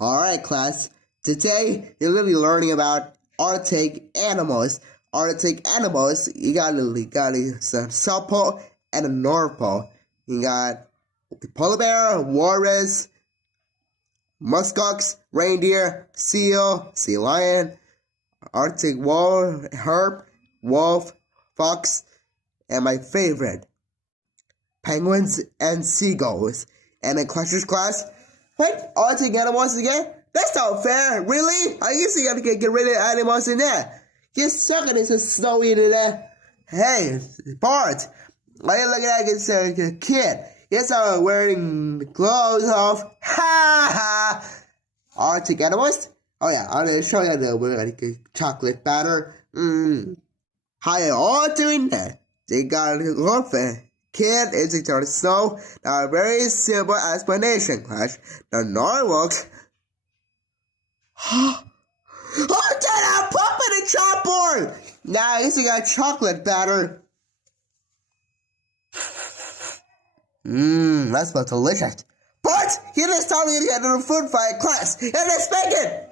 Alright, class. Today, you're going to be learning about Arctic animals. Arctic animals, you got a South Pole and a North Pole. You got the polar bear, walrus, muskox, reindeer, seal, sea lion, Arctic herb, wolf, fox, and my favorite, penguins and seagulls. And in class, what? Arctic animals again? That's not fair, really? I guess you gotta get rid of animals in there. You suck at it, it's snowy in there. Hey, Bart, why are you looking at this kid? Yes, I'm wearing clothes off. Ha ha! Arctic animals? Oh yeah, I'm gonna show you the chocolate batter. How you all doing that? They got a girlfriend. Kid is in the snow. Now a very simple explanation, class. The Norwalks. Oh, Dad, I'm popping the chalkboard! Now I guess we got chocolate batter. That smells delicious. But you just told me to get into the food fight class. And it's bacon!